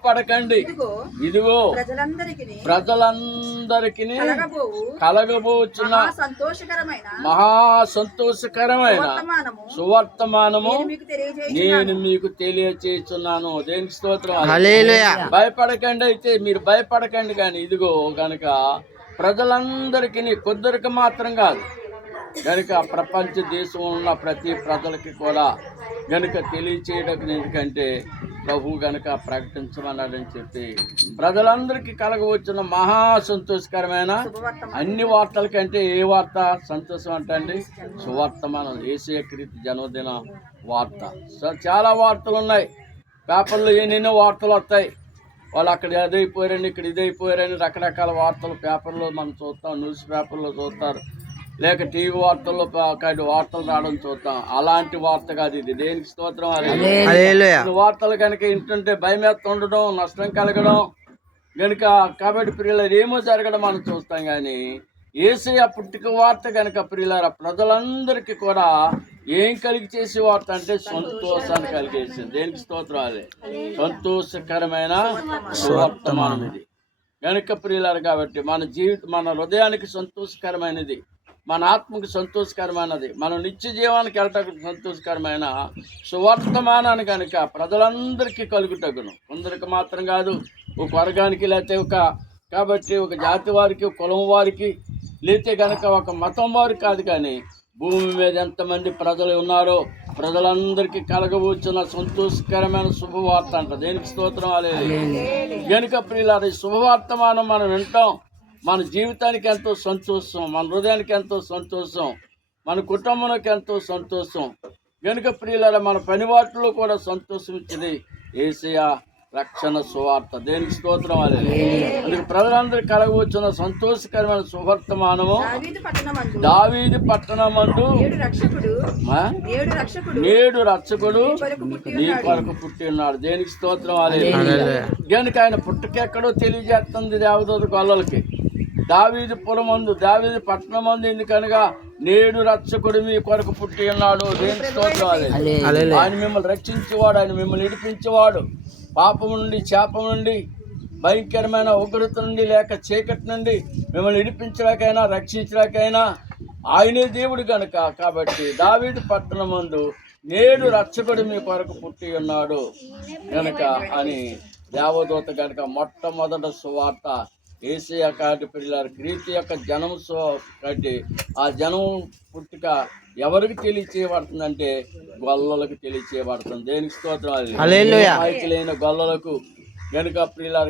భయపడకండి, ఇదిగో ప్రజలందరికి కలగబోచున్న మహా సంతోషకరమైన సువర్తమానము నేను మీకు తెలియచేస్తున్నాను. దేనికి స్తోత్రం. భయపడకండి. అయితే మీరు భయపడకండి, కానీ ఇదిగో గనక ప్రజలందరికీ, కొందరికి మాత్రం కాదు గనుక ప్రపంచ దేశంలో ఉన్న ప్రతి ప్రజలకి కూడా గనుక తెలియచేయడం, ఎందుకంటే ప్రభు గనుక ప్రకటించమన్నాడని చెప్పి ప్రజలందరికీ కలగవచ్చిన మహా సంతోషకరమైన అన్ని వార్తల కంటే ఏ వార్త సంతోషం అంటే సువర్తమానం, యేసయ్య క్రీస్తు జన్మదిన వార్త. చాలా వార్తలు ఉన్నాయి పేపర్లో, ఎన్నెన్నో వార్తలు వస్తాయి. వాళ్ళు అక్కడ అదైపోయారని, ఇక్కడ ఇదైపోయారని రకరకాల వార్తలు పేపర్లో మనం చూస్తాం, న్యూస్ పేపర్లో చూస్తారు, లేక టీవీ వార్తల్లో వార్తలు రావడం చూస్తాం. అలాంటి వార్త కాదు ఇది. దేనికి స్తోత్రం. వార్తలు కనుక వింటుంటే భయం ఉండడం, నష్టం కలగడం గనుక, కాబట్టి ప్రియులారా ఏమో జరగడం మనం చూస్తాం. కానీ యేసయ్య పుట్టుక వార్త కనుక ప్రియులారా ప్రజలందరికీ కూడా ఏం కలిగి చేసే వార్త అంటే సంతోషాన్ని కలిగేసింది. దేనికి స్తోత్రం. అదే సంతోషకరమైన సువర్తమానం ఇది గనుక ప్రియులారా. కాబట్టి మన మన హృదయానికి సంతోషకరమైనది, మన ఆత్మకు సంతోషకరమైనది, మన నిత్య జీవానికి వెళ్ళటకు సంతోషకరమైన సువర్తమానాన్ని కనుక ప్రజలందరికీ కలుగుటగును. కొందరికి మాత్రం కాదు, ఒక వర్గానికి, లేకపోతే కాబట్టి ఒక జాతి వారికి, కులం వారికి, లేతే కనుక ఒక మతం వారికి కాదు, కానీ భూమి మీద ఎంతమంది ప్రజలు ఉన్నారో ప్రజలందరికీ కలగవచ్చిన సంతోషకరమైన శుభవార్త అంట. దేనికి స్తోత్రం. అలే గనుక ప్రియులారా ఈ శుభవార్తమానం మనం వింటాం. మన జీవితానికి ఎంతో సంతోషం, మన హృదయానికి ఎంతో సంతోషం, మన కుటుంబానికి ఎంతో సంతోషం. గనుక ప్రియులారా మన పని వాటిలో కూడా సంతోషం ఇచ్చింది యేసయ్య రక్షణ సువార్త. దేనికి స్తోత్రం. అదే అందుకు ప్రజలందరూ కలగవచ్చిన సంతోషకరమైన సువర్తమానము దావీదు పట్టణమందు నేడు రక్షకుడు నీ కొరకు పుట్టి ఉన్నాడు. దేనికి స్తోత్రం. అదే గనుక ఆయన పుట్టుకెక్కడో తెలియజేస్తుంది దేవదూత గొల్లలకి. దావీదు పురమందు, దావీదు పట్టణమందు, ఎందుకనగా నేడు రక్షకుడు మీ కొరకు పుట్టి ఉన్నాడు. దేనికి స్తోత్రం. అదే ఆయన మిమ్మల్ని రక్షించేవాడు, ఆయన మిమ్మల్ని విడిపించేవాడు. పాపము నుండి, శాపం నుండి, భయంకరమైన ఉగ్రత నుండి, లేక చీకటి నుండి మిమ్మల్ని విడిపించడానికైనా రక్షించడానికైనా ఆయనే దేవుడు కనుక. కాబట్టి దావీదు పట్టణమందు నేడు రక్షకుడు మీ కొరకు పుట్టి ఉన్నాడు కనుక అని దేవదూత కనుక మొట్టమొదట సువార్త యేసయ్య కాటి ప్రియులారా క్రీస్తు యొక్క జనం కట్టి ఆ జనం పుట్టుక ఎవరికి తెలియచేయబడుతుందంటే గొల్లలకు తెలియచేయబడుతుంది. దేనికి స్తోత్రం. అది లేని గొల్లలకు గనుక ప్రియులారా